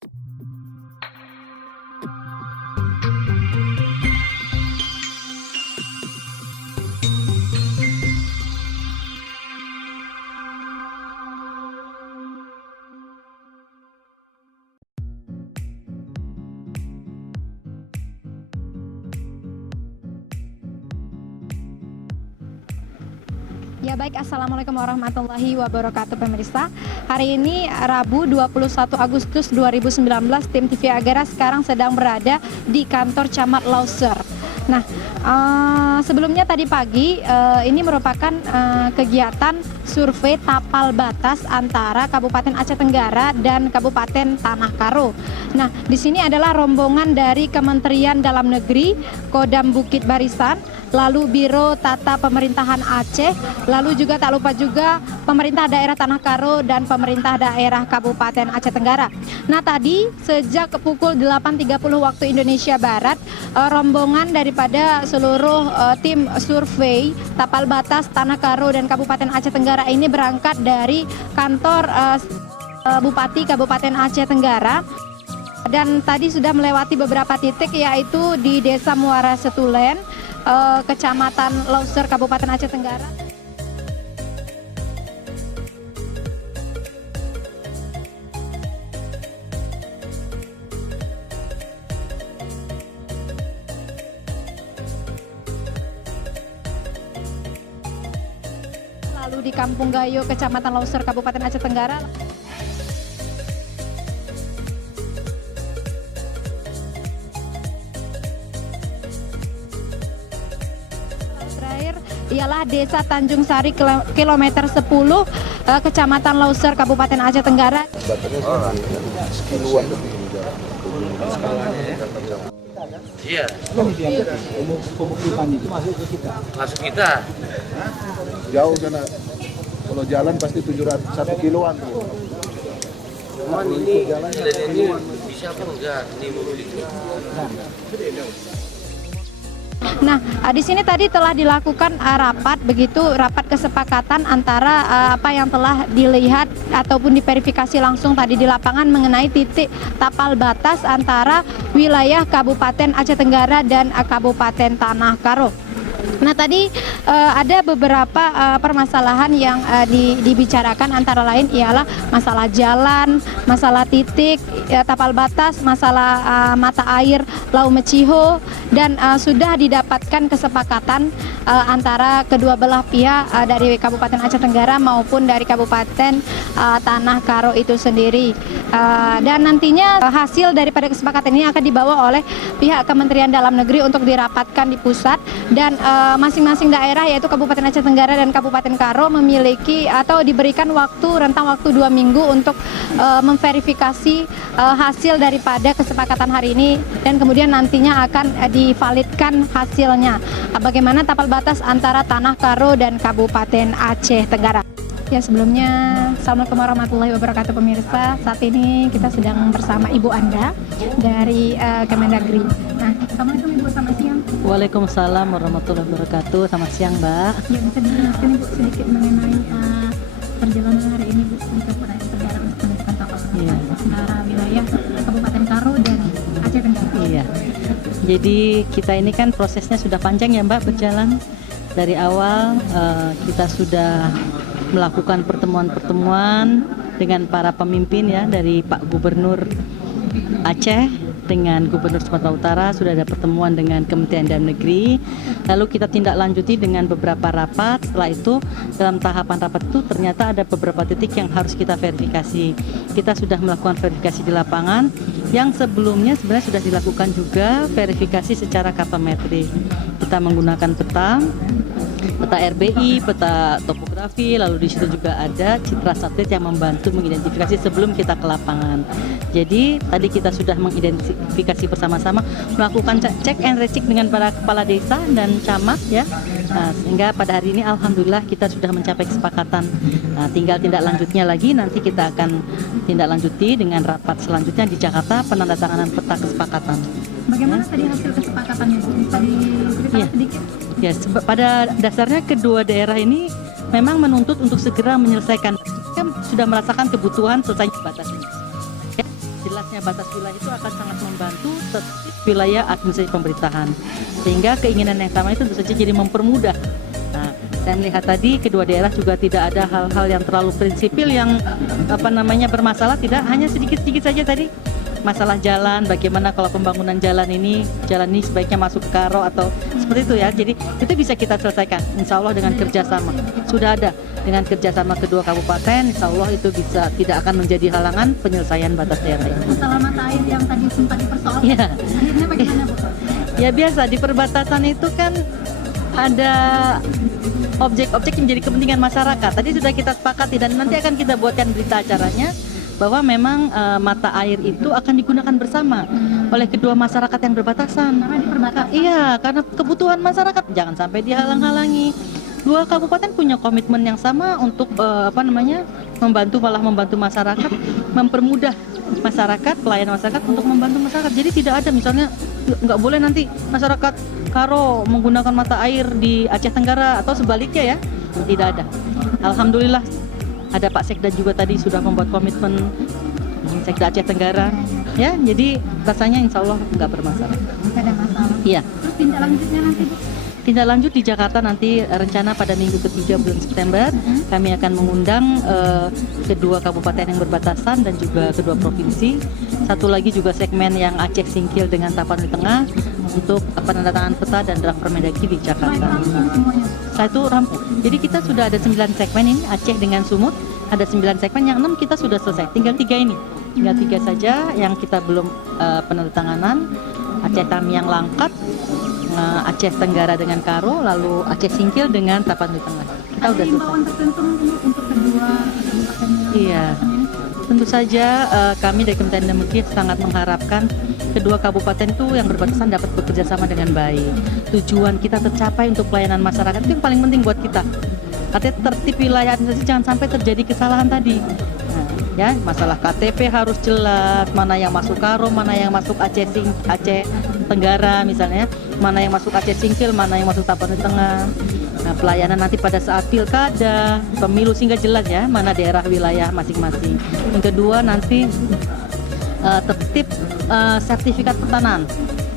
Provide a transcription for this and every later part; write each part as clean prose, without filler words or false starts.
Ya baik, Assalamualaikum warahmatullahi wabarakatuh pemirsa. Hari ini Rabu 21 Agustus 2019, tim TV Agara sekarang sedang berada di kantor Camat Lauser. Nah, sebelumnya tadi pagi ini merupakan kegiatan survei tapal batas antara Kabupaten Aceh Tenggara dan Kabupaten Tanah Karo. Nah, di sini adalah rombongan dari Kementerian Dalam Negeri, Kodam Bukit Barisan, lalu Biro Tata Pemerintahan Aceh, lalu juga tak lupa juga pemerintah daerah Tanah Karo dan pemerintah daerah Kabupaten Aceh Tenggara. Nah, tadi sejak pukul 8.30 waktu Indonesia Barat, rombongan daripada seluruh tim survei tapal batas Tanah Karo dan Kabupaten Aceh Tenggara ini berangkat dari kantor Bupati Kabupaten Aceh Tenggara. Dan tadi sudah melewati beberapa titik, yaitu di Desa Muara Setulen, Kecamatan Lauser, Kabupaten Aceh Tenggara. Lalu di Kampung Gayo, Kecamatan Lauser, Kabupaten Aceh Tenggara. Terakhir ialah Desa Tanjung Sari kilometer 10, Kecamatan Lauser, Kabupaten Aceh Tenggara. Iya. Pemukiman itu masuk ke kita. Masuk kita. Jauh sana. Kalau jalan pasti 1 kiloan tuh. Cuman ini dari ini bisa apa enggak? Ini mobil itu. Nah, di sini tadi telah dilakukan rapat kesepakatan antara apa yang telah dilihat ataupun diverifikasi langsung tadi di lapangan mengenai titik tapal batas antara wilayah Kabupaten Aceh Tenggara dan Kabupaten Tanah Karo. Nah, tadi ada beberapa permasalahan yang dibicarakan, antara lain ialah masalah jalan, masalah titik tapal batas, masalah mata air Lau Meciho, dan sudah didapatkan kesepakatan antara kedua belah pihak dari Kabupaten Aceh Tenggara maupun dari Kabupaten Tanah Karo itu sendiri. Dan nantinya hasil daripada kesepakatan ini akan dibawa oleh pihak Kementerian Dalam Negeri untuk dirapatkan di pusat, dan masing-masing daerah yaitu Kabupaten Aceh Tenggara dan Kabupaten Karo memiliki atau diberikan rentang waktu 2 minggu untuk memverifikasi hasil daripada kesepakatan hari ini, dan kemudian nantinya akan divalidkan hasilnya bagaimana tapal batas antara Tanah Karo dan Kabupaten Aceh Tenggara. Ya, sebelumnya Assalamualaikum warahmatullahi wabarakatuh pemirsa. Saat ini kita sedang bersama Ibu Anda dari Kemendagri. Nah, Assalamualaikum Ibu, selamat siang. Waalaikumsalam warahmatullahi wabarakatuh. Selamat siang, Mbak. Ya, bisa dijelaskan Ibu sedikit mengenai perjalanan hari ini Bu di Kabupaten Aceh Tenggara untuk menentukan tapal batas antara wilayah Kabupaten Karo dan Aceh Tenggara. Iya. Jadi kita ini kan prosesnya sudah panjang ya, Mbak, berjalan. Dari awal kita sudah melakukan pertemuan-pertemuan dengan para pemimpin ya, dari Pak Gubernur Aceh dengan Gubernur Sumatera Utara, sudah ada pertemuan dengan Kementerian Dalam Negeri. Lalu kita tindak lanjuti dengan beberapa rapat. Setelah itu dalam tahapan rapat itu ternyata ada beberapa titik yang harus kita verifikasi. Kita sudah melakukan verifikasi di lapangan yang sebelumnya sebenarnya sudah dilakukan juga verifikasi secara kartometri. Kita menggunakan peta RBI, peta topografi, lalu di situ juga ada citra satelit yang membantu mengidentifikasi sebelum kita ke lapangan. Jadi tadi kita sudah mengidentifikasi bersama-sama, melakukan cek and recheck dengan para kepala desa dan camat ya. Nah, sehingga pada hari ini alhamdulillah kita sudah mencapai kesepakatan. Nah, tinggal tindak lanjutnya lagi, nanti kita akan tindak lanjuti dengan rapat selanjutnya di Jakarta, penandatanganan peta kesepakatan. Bagaimana tadi hasil kesepakatannya Bu? Bisa diceritakan sedikit? Ya, pada dasarnya kedua daerah ini memang menuntut untuk segera menyelesaikan. Kan sudah merasakan kebutuhan selesai batas ini. Ya, jelas jelasnya batas wilayah itu akan sangat membantu tertib wilayah administrasi pemerintahan. Sehingga keinginan yang sama itu tentu saja jadi mempermudah. Nah, saya melihat tadi kedua daerah juga tidak ada hal-hal yang terlalu prinsipil yang bermasalah, tidak, hanya sedikit-sedikit saja tadi. Masalah jalan, bagaimana kalau pembangunan jalan ini sebaiknya masuk ke Karo atau seperti itu ya. Jadi itu bisa kita selesaikan, insya Allah dengan kerjasama. Sudah ada dengan kerjasama kedua kabupaten, insya Allah itu bisa tidak akan menjadi halangan penyelesaian batas daerah ini. Masalah mata air yang tadi sempat dipersoalkan, Ya. akhirnya bagaimana Bu? Ya biasa di perbatasan itu kan ada objek-objek yang menjadi kepentingan masyarakat. Tadi sudah kita sepakati dan nanti akan kita buatkan berita acaranya bahwa memang mata air itu akan digunakan bersama oleh kedua masyarakat yang berbatasan. Karena di perbatasan. Iya, karena kebutuhan masyarakat jangan sampai dihalang-halangi. Dua kabupaten punya komitmen yang sama untuk membantu masyarakat, mempermudah masyarakat, pelayanan masyarakat untuk membantu masyarakat. Jadi tidak ada misalnya nggak boleh nanti masyarakat Karo menggunakan mata air di Aceh Tenggara atau sebaliknya ya, tidak ada. Alhamdulillah ada Pak Sekda juga tadi sudah membuat komitmen, Sekda Aceh Tenggara ya, jadi rasanya insya Allah nggak bermasalah. Nggak ada masalah. Iya. Terus tindak lanjutnya nanti Bu? Tindak lanjut di Jakarta nanti rencana pada minggu ketiga bulan September kami akan mengundang kedua kabupaten yang berbatasan dan juga kedua provinsi. Satu lagi juga segmen yang Aceh Singkil dengan Tapanuli Tengah untuk penandatanganan peta dan draft Permendagri di Jakarta. Semuanya. Satu rampung. Jadi kita sudah ada 9 segmen ini, Aceh dengan Sumut ada 9 segmen, yang 6 kita sudah selesai. Tinggal 3 ini. Tinggal 3 saja yang kita belum penandatanganan. Aceh Tamiang Langkat, Aceh Tenggara dengan Karo, lalu Aceh Singkil dengan Tapanuli Tengah. Kita Ada udah selesai. himbauan tertentu mungkin untuk kedua kabupaten yang Iya. Tentu saja kami dari Kementerian Dalam Negeri sangat mengharapkan kedua kabupaten itu yang berbatasan dapat bekerja sama dengan baik. Tujuan kita tercapai untuk pelayanan masyarakat itu yang paling penting buat kita. Artinya tertib wilayah administrasi jangan sampai terjadi kesalahan tadi. Nah, ya, masalah KTP harus jelas, mana yang masuk Karo, mana yang masuk Aceh Tenggara misalnya, mana yang masuk Aceh Singkil, mana yang masuk Tapanuli Tengah. Nah, pelayanan nanti pada saat pilkada, pemilu sehingga jelas ya mana daerah wilayah masing-masing. Yang kedua nanti tertib sertifikat pertanahan.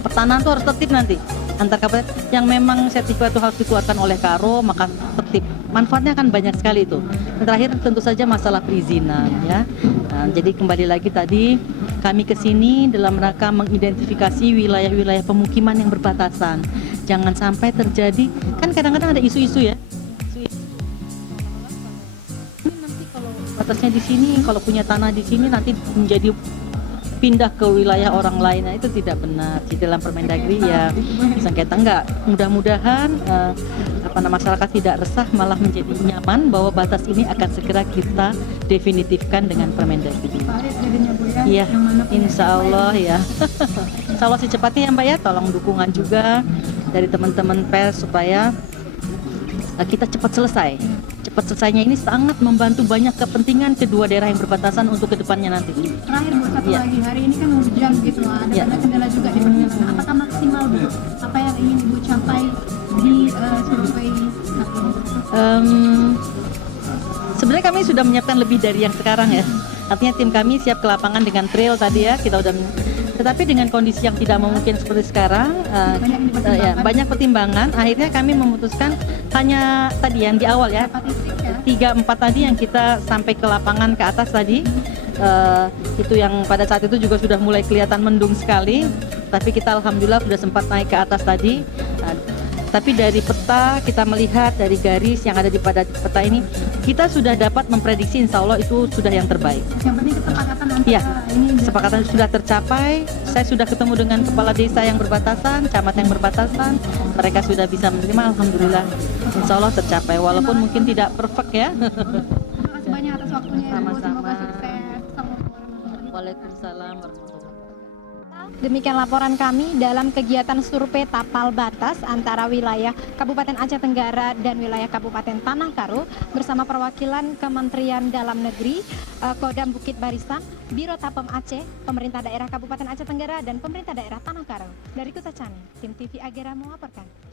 Pertanahan itu harus tertib nanti antar kabupaten. Yang memang sertifikat itu harus dikeluarkan oleh Karo maka tertib. Manfaatnya kan banyak sekali itu. Dan terakhir tentu saja masalah perizinan ya. Nah, jadi kembali lagi tadi kami ke sini dalam rangka mengidentifikasi wilayah-wilayah pemukiman yang berbatasan. Jangan sampai terjadi, kan kadang-kadang ada isu-isu ya. Ini nanti kalau batasnya di sini, kalau punya tanah di sini nanti menjadi pindah ke wilayah orang lain, nah itu tidak benar. Di dalam Permendagri ya sengketa enggak. Mudah-mudahan masyarakat tidak resah, malah menjadi nyaman bahwa batas ini akan segera kita definitifkan dengan Permendagri. Iya, insya Allah ya. Insya Allah secepatnya ya Mbak ya, tolong dukungan juga dari teman-teman pers supaya kita cepat selesai. Cepat selesainya ini sangat membantu banyak kepentingan kedua daerah yang berbatasan untuk kedepannya nanti. Terakhir Bu, satu Ya. lagi, hari ini kan hujan gitu, ada Ya. kendala juga di perjalanan. Apakah maksimal Bu apa yang ingin Ibu capai di survei saat ini? Sebenarnya kami sudah menyiapkan lebih dari yang sekarang ya. Artinya tim kami siap ke lapangan dengan trail tadi ya, kita udah. Tetapi dengan kondisi yang tidak memungkinkan seperti sekarang, banyak pertimbangan. Akhirnya kami memutuskan hanya tadi yang di awal ya, 3-4 tadi yang kita sampai ke lapangan ke atas tadi. Itu yang pada saat itu juga sudah mulai kelihatan mendung sekali. Tapi kita alhamdulillah sudah sempat naik ke atas tadi. Tapi dari peta kita melihat dari garis yang ada di pada peta ini, kita sudah dapat memprediksi insya Allah itu sudah yang terbaik. Yang penting kesepakatan antara Ya, ini kesepakatan sudah tercapai. Saya sudah ketemu dengan kepala desa yang berbatasan, camat yang berbatasan. Mereka sudah bisa menerima, alhamdulillah. Insya Allah tercapai, walaupun mungkin tidak perfect ya. Terima kasih banyak atas waktunya. Ibu. Sama-sama. Semoga sukses. Assalamualaikum warahmatullahi wabarakatuh. Waalaikumsalam warahmatullahi wabarakatuh. Demikian laporan kami dalam kegiatan survei tapal batas antara wilayah Kabupaten Aceh Tenggara dan wilayah Kabupaten Tanah Karo bersama perwakilan Kementerian Dalam Negeri, Kodam Bukit Barisan, Biro Tapem Aceh, Pemerintah Daerah Kabupaten Aceh Tenggara, dan Pemerintah Daerah Tanah Karo. Dari Kota Cani, Tim TV Agera melaporkan.